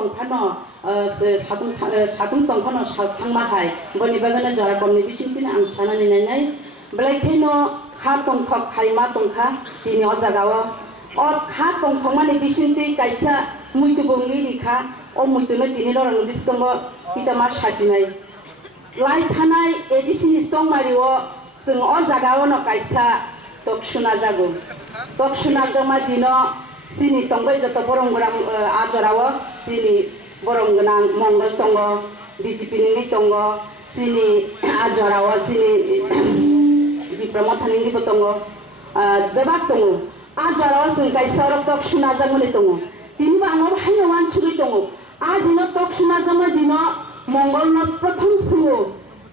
tongphano satung tongphano thangma hai boni bagana jara komni bisintin ang sanani nai blai kheno kha tongthok khaima tongkha tini o jagao o kha tongthok mani bisinti kaisa muitu bongni likha o muitu no tini rong bistongo pitama sasinai lai thanai edisini songmariwo sing o jagao no kaisa toksuna jago toksuna jama dino sini tongbai joto borong gram ajorawo sini borong gnang mongol tongo disiplinini tongo sini ajorawo sini dipromothani ni tongo bebak tongo ajorawo sing kaisa toksuna jamani tongo tini bango haino wan churi tongo a dino toksuna jama dino mongol no prothom sungo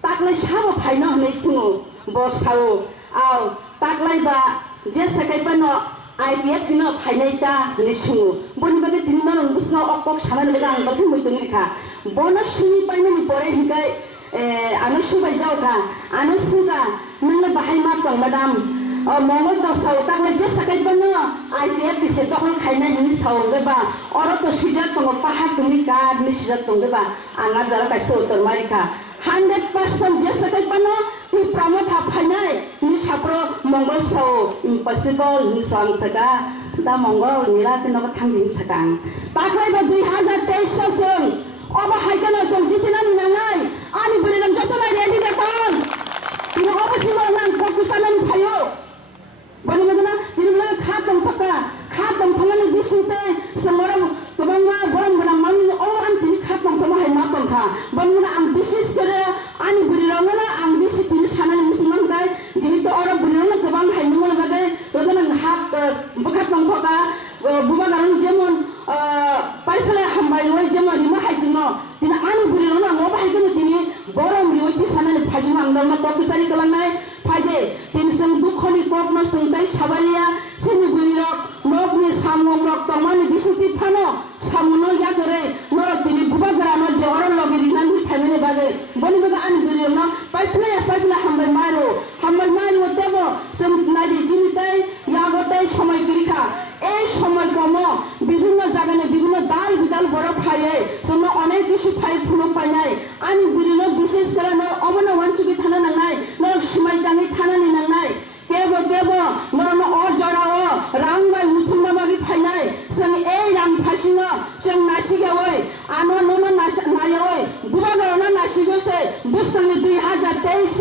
taklai sabo phaino hne sungo bosawo aw taklai ba je sakai pano IPF kino phainaita nisungo boni bage tinna rong busna okok sanan lega ang bathi moi tongi kha bono sini paina ni pore hikai anu subai jauka anu suga nang bahai ma tong madam mongol to sau tak le je sakai pano IPF bise dokon khaina ni sau beba oro to sija tong paha tumi ka ni sija tong beba anga dara kai so tor mari kha 100% je sakai pano ti pramotha phainai ni sapro mongol sau impossible ni sang saka da mongol nira kino thangin sakang taklai ba 2023 son oba haikana son jitina ni nangai ani buriram jotona ready dakon tino obasi nang fokusanan phayo bani magana tino khatong thangani bisute samoram tobanga boram bana mami o anti khatong thama hai ma tong kha banguna ang bisis kare ani buriram na ang bisis tini sanan musulman dai jini to ora buriram tobang hai nungol bade todana hat bukat tong thoka buba garan jemon paifala hambai wai jemon rima hai sino tina ani buriram na mo hai kene tini boram riwai ti sanan phajima angdama topisari kalangai phaide tin sing dukhoni kokno singtai sabalia sini burirok nokni samong rok tomani bisuti phano samuno ya gore no tini buba garano joro logi dinan ni family bage boni baga ani buriram na paifala hambai mairo tebo sem nadi jinitai ya gotai সময় kirikha এই সময় কম বিভিন্ন জায়গায় বিভিন্ন দাল বিদাল বড় ফায়ে জন্য অনেক কিছু ফাই ফুলো পাই নাই আমি বিভিন্ন বিশেষ করে অবনা ওয়ানচুকি থানা নাংনাই ন সময় জানি থানা নি নাংনাই কেবো নরন অ জড়াও রাংবাই মুথুমা বাগি ফাইনাই जों এই রাং ফাসিনো जों নাসিগে ওই আনো ননো নায় ওই বুবাগারনা নাসিগোসে বুসনি 2023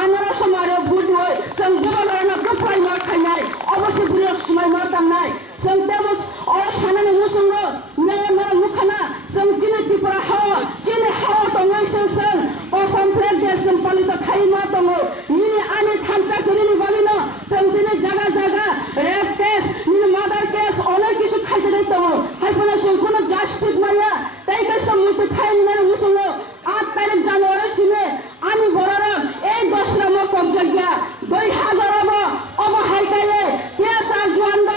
আনারা সমারো বুট ওই जों বুবাগারনা কফাই মা খাইনাই অবশ্যই বুড়িক সময় মা তাংনাই जों তেবস অ সানানি মুসুঙ্গো না মুখানা जों জিনে ত্রিপুরা হাওয়া জিনে হাওয়া দঙ্গাই जों অসম ফ্লেগ দেশন পালিত খাই মা দঙ্গো নিনি আনি থামচা করিনি বলিনো जों দিনে জায়গা রেপ কেস নিনি মাদার কেস অনেক কিছু খাইতে দেই তো হাইফনা जों কোনো জাস্টিস মাইয়া তাই কাছে মুতে খাই না মুসুঙ্গো 8 তারিখ জানুয়ারি সিনে আমি বড়রা এই 10 রাম কবজা 2000 অবহাইকায়ে কেসা জুয়ান্দ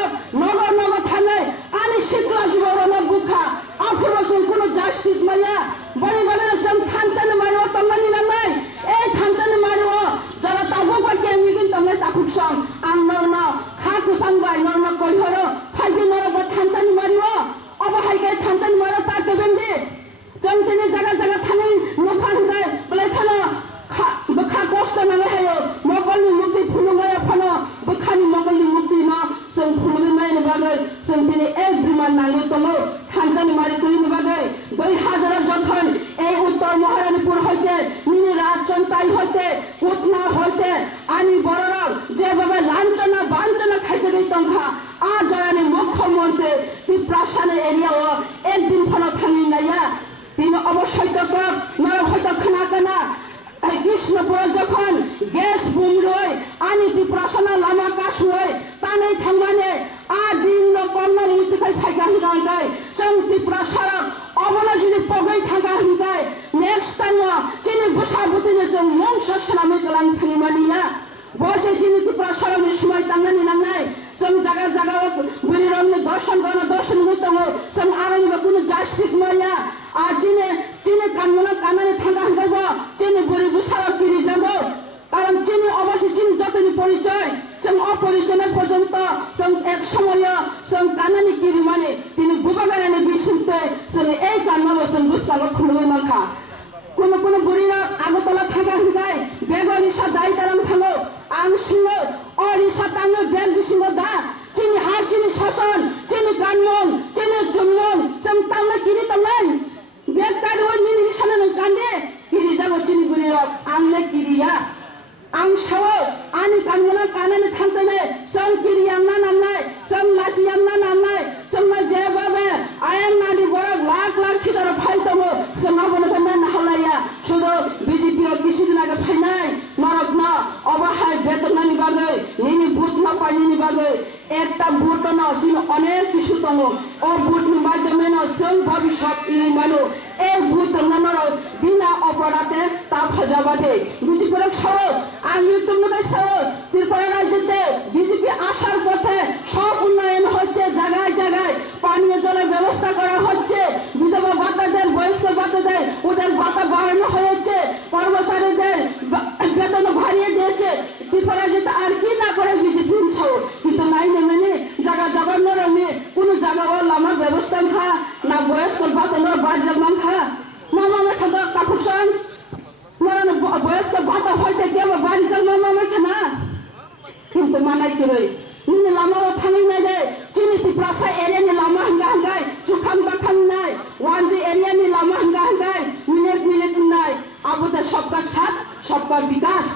নগর থানায় আনি শীতলা জীবন বুখা আফুর जों কোনো জাস্টিস মাইয়া বড়ি जों থানচানে মারিও তমানি নামাই এই থানচানে মারিও যারা তাবো পাকে মিগিন তমে তাকুসং আং নরন খাকুসাং বাই নরন কইহর ফাইবি নরব থানচানে মারিও অবহাইকায়ে থানচানে মারিও পাকে বেন্দি जों तिनि জায়গা থানি নফান গায় বলে থানো বখা কষ্ট নালে হাयो মগলনি মুক্তি ফুলুমায়া ফানো বখানি মগলনি মুক্তি ন जों ফুলুমায়া বাগে जों तिनि এভরিমান নাঙ্গি তমো থানচানে মারি কইনি বাগে 2000 যখন এই উত্তর মহারানীপুর হইতে মিনি রাজচন্তাই হইতে কুটনা হইতে আনি বড়রা যেভাবে লাঞ্ছনা বাঞ্ছনা খাইতে দেই তংখা আ জয়ানি মুখ্যমন্ত্রী পিপ্রাসানে এরিয়াও একদিন ফলো থাঙ্গি নাইয়া তিনি অবশ্যই তো নর হয়তো খানা কৃষ্ণপুর যখন গ্যাস বুম রয় আনি ত্রিপ্রাসনা লামা কাশ রয় তানে থাঙ্গানে আ দিন কর্ণ মুক্তিকাই ফাইকা হিগাই जों ত্রিপ্রাসারা অবলা যদি পগৈ থাকা হিগাই নেক্সট টাইম তিনি বসাবতিনে जों মংস সালামে গলান থাঙ্গিমানিয়া বসে যিনি ত্রিপ্রাসারানি সময় তাঙ্গানি নাংনাই जों জায়গা বুড়িরমনি দর্শন হইতো जों আরঙ্গ কোনো জাস্টিস মাইয়া আর যিনি কানানি থাকা হিগাইব যিনি বুড়ি বুসারা কিরি যাব কারণ যিনি অবশ্যই যিনি যতনি পরিচয় जों অপরিচয় পর্যন্ত जों এক সময় जों কানানি কিরি মানে তিনি বুবাগারানি বিশুতে जों এই bustang khulu mangkha kono burina Agartala thaka hingkai begoni sa dai taram thango ang singo ori sa tango ben bisingo da chini ha chini shasan chini ganmon chini jumnon sam tangna kini tamlan beg kadu ni sanan kande kiri jago chini burira angle kiriya ang sawo ani kanmona kanane thantane sam kiriyam na namnai sam lasiyam na namnai sam na jebabe ayam nadi borak lakh khidar phai tamo sam na bono na halaya শুধু BJP ও কিছুদিন আগে ফাইনাই নরক না অবহায় বেতনানি বাগে নিনি ভূত না পাইনি বাগে একটা ভূত না ছিল অনেক কিছু তম ও ভূত মাধ্যমে না সং ভবিষ্যৎ নিমানো এই ভূত নানর বিনা অপরাধে তা ফাজাবাদে বিজেপির সহ আমি তোমরা সহ ত্রিপুরা রাজ্যে বিজেপি আসার পথে সব উন্নয়ন হচ্ছে জায়গায় জায়গায় পানীয় জলের ব্যবস্থা করা হচ্ছে বিধবা ভাতাদের বয়স্ক ভাতাদের ওদের ভাতা বাড়ানো হয়েছে কর্মচারীদের বেতন বাড়িয়ে দিয়েছে ত্রিপুরা যেতে আর কি না করে বিজেপি কিন্তু নাই নেমেনি জায়গা জায়গা নরমে কোনো জায়গা লামার ব্যবস্থা খা না বয়স্ক ভাতানোর বাজার মান খা না মামা খাবা কাপুরসান বয়স্ক ভাতা হইতে কেবল বাড়ি যার মামা খানা কিন্তু মানাই করে নিনে লামাও থামি নাই দে চিনি ত্রিপুরা এরিয়া নি লামা হাঙ্গা হাঙ্গাই সুখাম বাখাম নাই ওয়ানজি এরিয়া নি লামা হাঙ্গা হাঙ্গাই মিনিট নাই আবুদা सबका साथ सबका विकास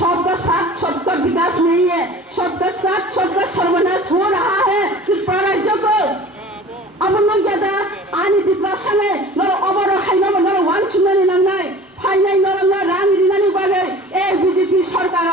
सबका साथ सबका विकास नहीं है सबका साथ सबका सर्वनाश हो रहा है त्रिपुरा राज्य को अब न ज्यादा आनी त्रिपुरा संगे न अबर हाइना न वान सुनानी नांनाय फाइनाय न रां रिनानी बागे ए बीजेपी सरकार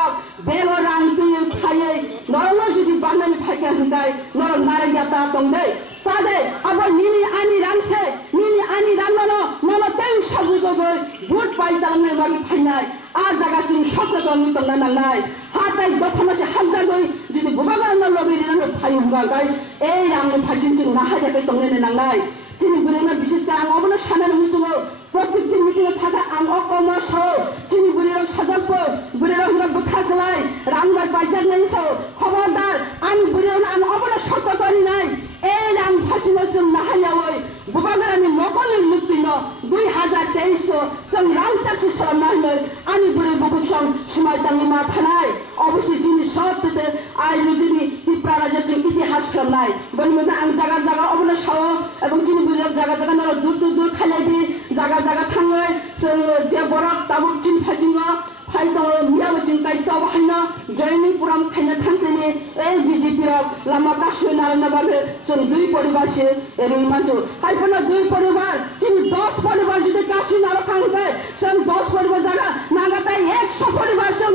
बेलो रां दियो फायै नरनो जुदि बानानि फायका हंगाय नर नारायता दंदै सादे अब निनि आनी रांसे निनि आनी रांनो मम तें सबुजोगै भोट पाइदालने बागे फाइनाय आ जागासिम सत्यगनि तंना नांनाय हाथाय दफनासे हामजागै जुदि बुबागारना लगिरिनानो फायुंगागाय ए रां फाजिनजों नाहायाखै तंने नांनाय जिनि बुरिना बिसेस आं अबनो सानानो मुसुमो प्रत्येक दिन मिटिंग थाका आं अकमर सो जिनि बुरिरा साजाफो बुरिरा हुना बखाखलाय रांबार बाजार नै सो खबरदार आं बुरिरा आं अबनो सत्य करि नाय ए रां फाजिनजों नाहायावै बुबागारनि मकल मुक्तिन 2023 जों रां चाचि सलामनानै आंनि बुरि बुकुसं समायतांनि मा थानाय अबश्य जिनि सबते आइ रुजिनि त्रिपुरा राज्यजों इतिहास खालामनाय बनिमोन आं जागा जागा अबनो साव এবং जिनि बुरिरा जागा जागा नर दूर खालायदि जागा जागा थाङै जों जे बरक ताबुक जिन फाजिङो फाइदो मियाव जिन काइसा बाहायनो जयनि पुराम खायनो थांतेनि ए बिजेपि लामा कासु नारना बागे जों दुई परिवारसे एरै मानसो हाइपना दुई परिवार किनि 10 परिवार जुदि कासु नार खांबाय जों 10 परिवार जागा नागाताय 100 परिवार जों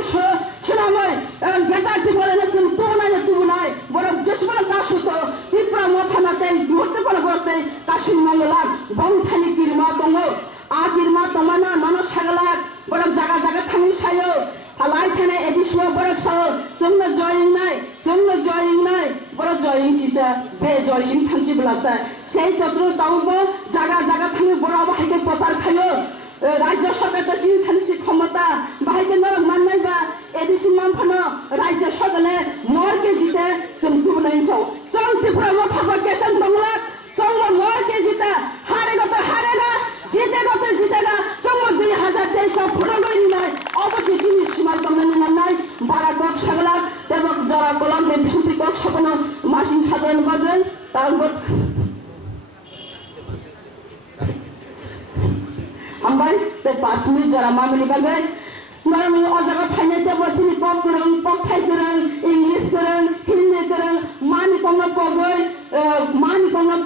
सुनामै गेटाति बोलेने जों तुनाय बरक जेसबा कासु तो त्रिपुरा मथानाते युवते बरते कासु मंगला बंथानि किरमा दङ आ किरमा दमाना नन सागला बरक जागा जागा थाङि सायो हालाय थाने एदिसो बरक सायो जोंनो जयिं नाय बरक जयिं चिसा बे जयसिम थांजिब्लासा সেই তত্র তাওবো জায়গা জায়গা থাকি বড় বাহিকে প্রচার খায়ো রাজ্য সরকার জিন থানিসি ক্ষমতা বাহিকে নর মাননাই বা এদিসি মানফানো রাজ্য সরকারে মরকে জিতে जों দুবনাই চাও जों ত্রিপুরা মথাবা কেসন বাংলা जों মরকে জিতে হারেगा জিতেगा जों 2023 ফটোগই নাই অবশ্যই জিনিস সীমার কমনে নাই বারাকক সাগলা এবং জরা কলম বিশুদ্ধি কক সপন মাসিন সাধারণ বাজেন তারপর আমবাই তে 5 মিনিট জরা মামলি বাগে নরমি অজাগা ফাইনাইতে বসিনি পক করং পক খাই করং ইংলিশ করং হিন্দি করং মানি কংনা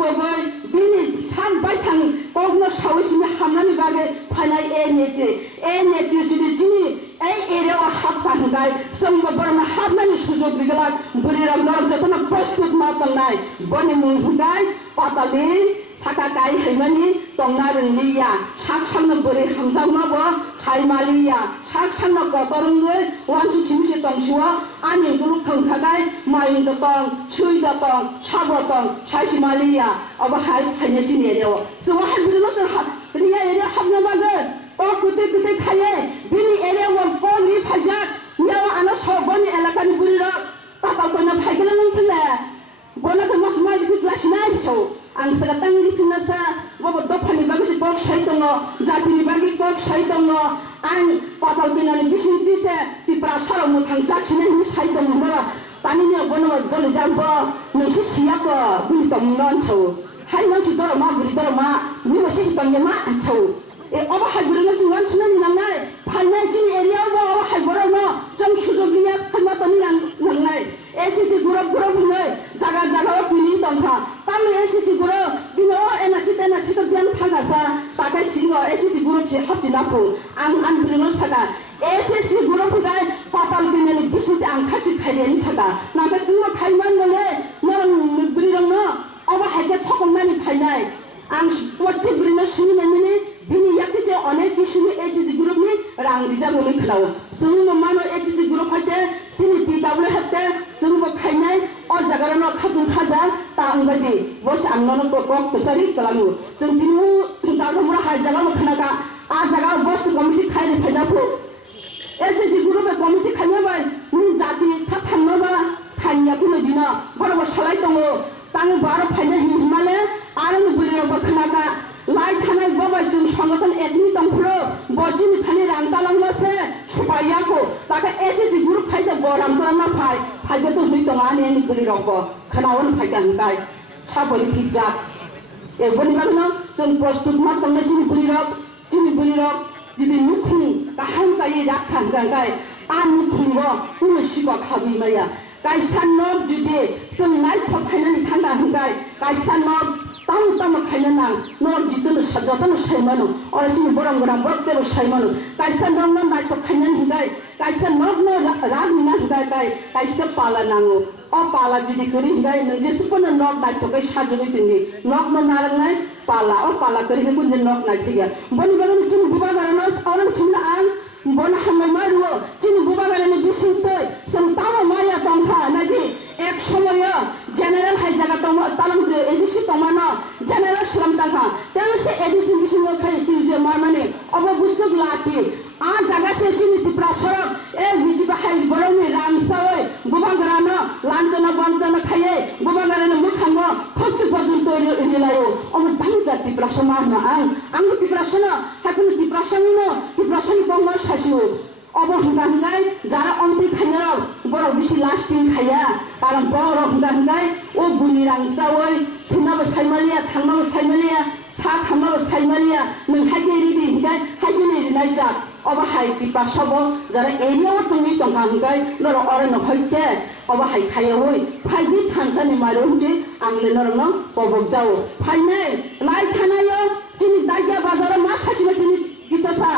পগই বিনি सान बायथां कगनो सावसिनि हामनानि बागे फाइनाय ए नेति जुदि दिनि ए एरियाव हाबता हंगाय जोंबो बरमा हाबनानि सुजुग गैला बुरिराम नरम जतन प्रस्तुत मा तंनाय बनि मुं हंगाय पातालि साका काई हैमानि तंना रोंलिया साक सामनो बुरि हामजावनाबो साइमालिया साक सामनो गतरंगै वानसु चिमसि तंसुआ आनि गुरु खंखागाय माइन दतं सुइ दतं साबतं साइसिमालिया अब हाय फाइनासि एरियाव जों हाबनो जों रिया एरिया हाबनो बागे ओ कुते खाये बिनि एरियाव पनि फाजाक मियाव आना सबनि एलाकानि बुरिरा ताकालखौनो फाइगोन नोंथांना बनखौ मसमाय दिखु ग्लासनाय बिसौ आं सेगातांनि फिननासा बबो दफानि बागैसो kok sai tongo jatini bagi kok sai tongo ang patal binani bising dise ti prasara mu thang jaksine ni sai tongo ba tani ne bono jol jambo nisi sia ko buni tom non chau hai non chi dor ma buri dor ma ni ma si tong ma an chau e oba hai buri na suwan chuna ni nang nai phai nai chi area ba oba hai boro no jong sujog niya khama tani nang nai ACC group noi jaga jaga pini tongkha tamni ACC group bino enasi to bian thanga sa takai singo ACC group je hapti napu ang brino saka ACC group dai papal binani bisi ang khasi khaide ni saka na ka singo khaiman mole non brino no oba haike thokong nani phainai ang wati brino sini nani bini yakti je onek kisumi ACC group ni rang rija muli khlaw singo mano ACC group haite sini PW hatte singo phainai o jagar no khatung khaja ta angbadi bos angno ko ko kusari kalamu tinu taru mura ha jaga mo khana ka a jaga bos committee khaire phaina pho ACC group e committee khanya bai ni jati thangno ba khanya ku dina bor bor salai tongo tang bar phaina himale arang buri ba khana ka lai thana babai jung সংগঠন এডমি তংফ্লো বজিনি Thani রাংতালাংমাসে সুপাইয়াকো তাকে ACC group ফাইদে বরাম তালাংনা ফাইদে তো হুই তঙা নে নি বুলি rock খানাওন ফাইদান গাই সাবলি ফিজা এ বনি বাগনো जों প্রস্তুত মা তংনা জিনি বুলি rock যদি নুখুং কাহাং কাই রাখান গাই আ নুখুংবো উনি সিবা খাবি মাইয়া কাইসান নব যদি जों নাই ফাইনানি থাঙ্গা হংগাই কাইসান নব tam khayna nang no jitun sajatan saimanu or sin borang borang borte saimanu kaisa nong nong nai to khayna hidai kaisa nog no rag mina hidai kai kaisa pala nango o pala jidi kuri hidai nang jesupon nog nai to kai sajuni tindi nog no narang nai pala o pala kari ne kun nog nai tiga boni bagan sin buba garana orang china an bon hamai maruo sin buba garana bisinte sam tama maya tongkha nagi ek সময় general high জায়গা তালাম ADC তমানো general সালাম টাকা তেল সে ADC বিসিং খাই তিউজে মানে অববুসক lucky আ জায়গা সে চিনি প্রাসরক এ বিজিবা high বরনি রামসাওয় বুবাগারানো লাঞ্জনা বঞ্জনা খাইয়ে বুবাগারানো মুখাঙ্গ ফক্তি পর্যন্ত এলায়ো অম জামিতা টিপ্রাসনা না আং টিপ্রাসনা হাকুন টিপ্রাসনি বঙ্গ সাজু অবহংগাই যারা অন্তি খাইনাও বড় বেশি লাস্টিং খাইয়া কারণ বড় হংগাই ও বুনি রাংসাওই ফিনাবো সাইমালিয়া থাংনাবো সাইমালিয়া সা থাংনাবো সাইমালিয়া নং হাইগে রিবি হিগাই হাইগে রিনাই যা অবা হাই পিপা সব যারা এরিয়াও তুমি টঙ্কা হংগাই নর অরন হইতে অবা হাই খাইয়াওই ফাইদি থাংজানি মারুজি আংলে নরন পবক যাও ফাইনাই লাই থানায়ও তিনি দাইগা বাজারে মা সাসিনা তিনি কিতাসা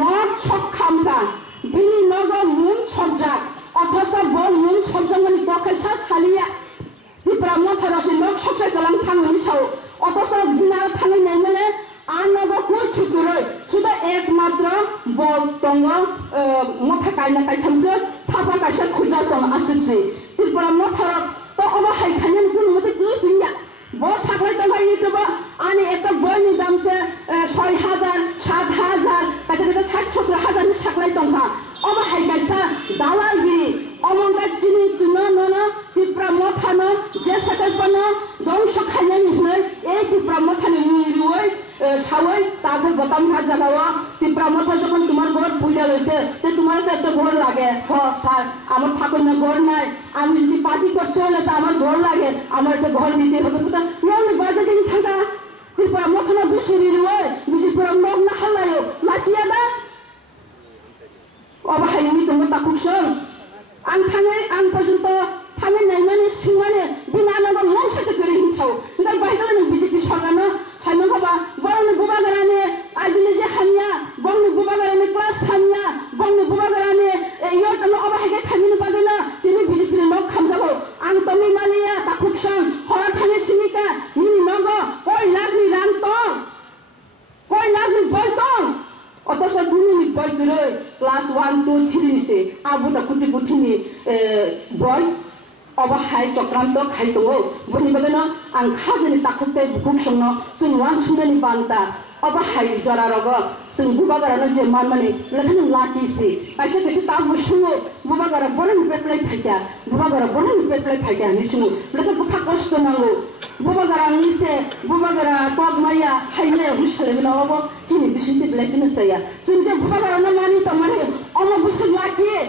নট সব খামকা bini nogo mun chojak othosa bon mun chojangani pokaisa salia ni brahma tharasi lok sokse kalam thangni sau othosa bina thangni naimane anogo ko chukuroi suda ekmatra bol tongo motha kaina kaithamje thapa kaisa khuja tong asitsi ni brahma tharak to oba hai khanen kun mote kusinya bo saklai to hai nitoba ani eta boni damse 6000 7000 kaisa 60-70,000 ni saklai tongha oba hai kaisa dalagi omonga jini tuno nono tipra mothano je sakal pano dongsh khainen hnai ei tipra mothani niruoi sawai tago batam ha jagawa tipra motha যখন তোমার ঘর পূজা হইছে তে তোমার তো একটা ঘর লাগে হ স্যার আমার ঠাকুর না ঘর নাই আমি যদি পার্টি করতে হলে তো আমার ঘর লাগে আমার একটা ঘর দিতে হবে তো নন বাজে দিন থাকা tipra mothana বেশি নিরুoi বিজি পুরা নগ না হালায়ো লাচিয়া দা oba hayni tongo takuksong ang thangai ang porjonto thangai naimani singmane binana ba mongsa se kori hinchau ndai baidala ni BJP sorgano saimon baba boroni bubagarane ajini je hanya bongni bubagarane class hanya bongni bubagarane yortano oba hage thamini bagena tini BJP ni lok khamjago ang tomi maliya takuksong hora thangai sinika ni nogo koi lagni rantong koi lagni boitong অথচ গুণী বই করে class 1 2 3 নিছে আবুটা কুটি কুটিনি বই অবা high চক্রান্ত খাইতো বনি বাগেন আং খাজনি তাকুতে বুক সংনো जों ওয়ান সুনানি বান্তা अब हाय जरा रग जों बुबागारानो जे मान माने लेखानो लाखिसि खायसे खायसे ताबो सुङो बुबागारा बरन पेप्लाय फाइया बुबागारा बरन पेप्लाय फाइया नि सुङो लेखा बुखा कष्ट नांगौ बुबागारा निसे बुबागारा कब माया हायने हुसले बिनावबो तिनि बिसिति ब्लेकिनो साया जों जे बुबागारानो मानि त माने अमा बुसु लाखिए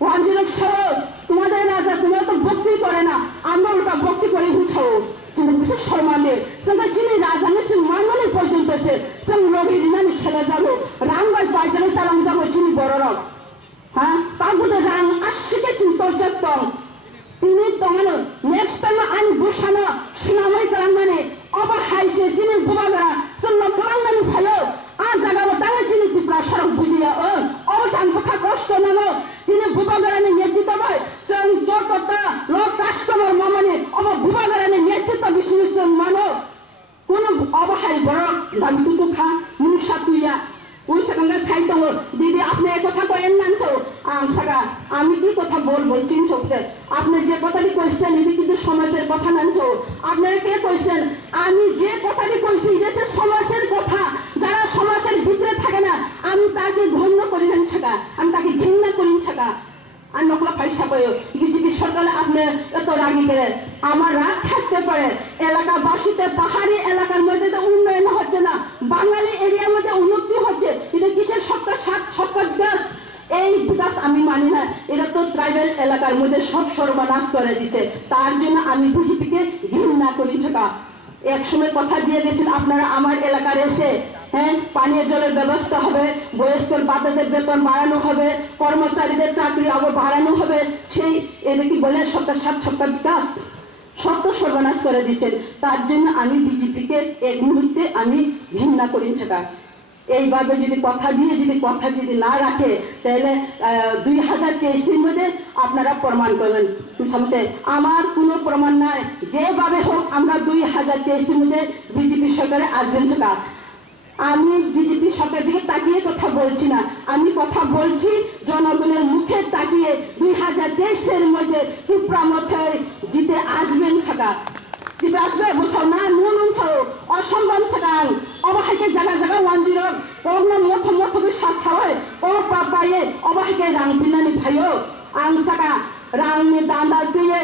ওয়ানজিরক সরল তোমাদের রাজা তোমরা তো ভক্তি করে না আমরা ওটা ভক্তি করে হুছাও কিন্তু বিশেষ সম্মানে সঙ্গে যিনি রাজানি সে মাননি পর্যন্ত সে সঙ্গ রবি দিনানি ছেড়ে যাবো রামবাই পাইজানে তারাং যাবো যিনি বড় রক হ্যাঁ তারপরে রাং আশিকে চিন্তর্যাত তিনি তখন নেক্সট টাইম আইন বসানো সুনামাই কালামনানে অবা হাইছে যিনি বুবাগারা সঙ্গ কালামনানি ভালো আর জাগাবো তাঙ্গে যিনি ত্রিপুরা সড়ক বুঝিয়া অবসান কথা কষ্ট নানো তিনি বুবাগারানি নেতৃত্ব পায় जों जतता ल कास्टमार मामानि अब बुबागारानि नेतृत्व बिसिनिस मानो কোনো অবহাই বড় দাবি তুতুখা মুসাতুইয়া ওই সেখানে সাইড দङ দিদি আপনি এই কথা কয়েন নানছো সাগা আমি কি কথা বলবো চিনছো আপনি যে কথাটি কইছেন এটি কিন্তু সমাজের কথা নানছো আপনারা কে কইছেন আমি যে কথাটি কইছি এটা সমাজের কথা যারা সমাজের ভিতরে থাকে না আমি তাকে ঘৃণা করি না ছাগা আমি তাকে ঘৃণা করি ছাগা আর নকলা পয়সা কইও বিজেপি সরকার আপনি এত রাগি গেলেন আমার রাগ থাকতে পারে এলাকাবাসীতে পাহাড়ি এলাকার মধ্যে তো উন্নয়ন হচ্ছে না বাঙালি এরিয়ার মধ্যে উন্নতি হচ্ছে এটা কিসের সরকার সাত সরকার দেশ এই বিকাশ আমি মানি না এটা তো ট্রাইবাল এলাকার মধ্যে সব সর্বনাশ করে দিচ্ছে তার জন্য আমি বিজেপিকে ঘৃণা করি ছাকা এক সময় কথা দিয়ে গেছেন আপনারা আমার এলাকার এসে হ্যাঁ পানীয় জলের ব্যবস্থা হবে বয়স্ক বাচ্চাদের বেতন বাড়ানো হবে কর্মচারীদের চাকরি আবার বাড়ানো হবে সেই এটা কি বলে সরকার সাত সরকার বিকাশ সব তো সর্বনাশ করে দিচ্ছেন তার জন্য আমি বিজেপিকে এক মুহূর্তে আমি ঘৃণা করি সেটা এইভাবে যদি কথা দিয়ে যদি না রাখে তাহলে 2023 মধ্যে আপনারা প্রমাণ করবেন সামনে আমার কোনো প্রমাণ নাই যেভাবে হোক আমরা 2023 মধ্যে বিজেপি সরকারে আসবেন সেটা আমি বিজেপি সরকারের দিকে তাকিয়ে কথা বলছি না আমি কথা বলছি জনগণের মুখে তাকিয়ে 2023 মধ্যে ত্রিপুরামথায় জিতে আসবেন সেটা জিতে আসবে বসো না নুন অসম্ভব সেখান অবহাইকে জায়গা জায়গা 10 অন্য মত বিশ্বাস হয় ও পাপায়ে অবহাইকে রাং বিনানি ভাইও আং সাকা রাংনি দান্দা দিয়ে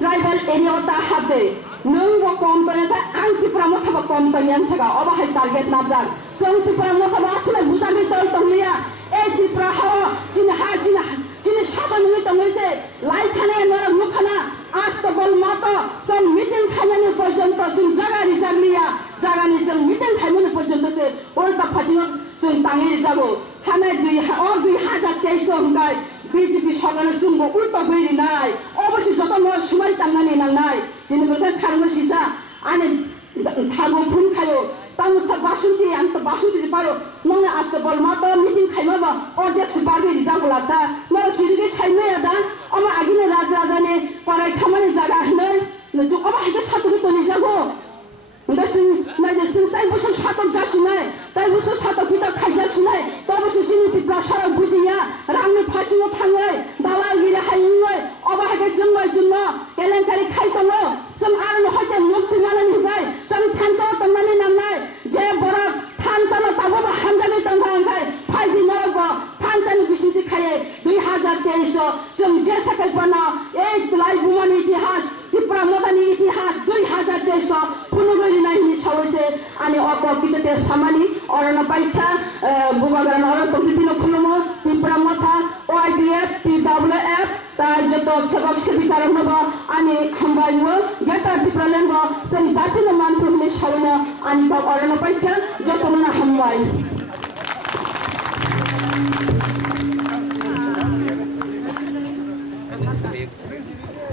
ট্রাইবাল এরিয়াটা হাতে नों कम्पानी आं त्रिपुरामथा कम्पानियानो सागा अबहाय टार्गेट नाबजान जों त्रिपुरामथा आसले बुजानि तल तंलिया ए त्रिपुरा हाव जिनि शासन नि तंगैसे लाइखाने नर मुखाना आस्तबल मातो जों मिटिं खानानि पर्यन्त जों जागानि जागलिया जागानि जों मिटिं खानानि पर्यन्त से उल्टा फाटिनो जों तांगि जाबो खानाय 2023 हमगाय বিজেপি সরকারের সঙ্গে উল্টো হয়ে নাই অবশ্যই যত সময় টাঙ্গানি নাংনাই তিনি বলতে খারমো সিসা আনে থাগো ফুল খায়ো তামু সব বাসুতি আমি তো বাসুতি পারো ননে আসতে বল মা তো মিটিং খাইমাবা অধ্যক্ষ বাগে যাবলাসা নর চিরিগে ছাইমে আদা আমা আগিনে রাজানে পরাই খামানি জায়গা হনই নজু আমা হাইকে সাতুকে তনি যাবো Ndasin najesin tai busuk satok jasinai tai busuk satok kita khajasinai to busuk sini tibra sara budiya rangni phasino thangai dalal gire haingai oba hage jumbai jumma kelenkari khaitongo sam arno hote mukti malani gai sam thancha tangani namnai je bora thanchana tabo ba hamdani tangai phaidi norogo thanchani bisiti khaye 2023 jom je sakai bana ei lai bumani itihas Tripura Madani ইতিহাস 2023 পুনগরি নাইনি সওসে আনি অপকিতে সামানি অরণ পাইথা বুবাগান অরণ বিভিন্ন খুলমো ত্রিপুরা মথা ওআইডিএফ টিডব্লিউএফ তাই যত সেবক সেবিকার হব আনি হামবাইও গেটা ত্রিপুরা লেঙ্গ সেই দাতিন মানপুরনি সওনা আনি অরণ পাইথা যত না হামবাই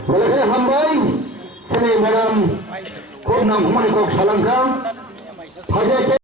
Boleh hambai sini madam kok nang humani kok salangka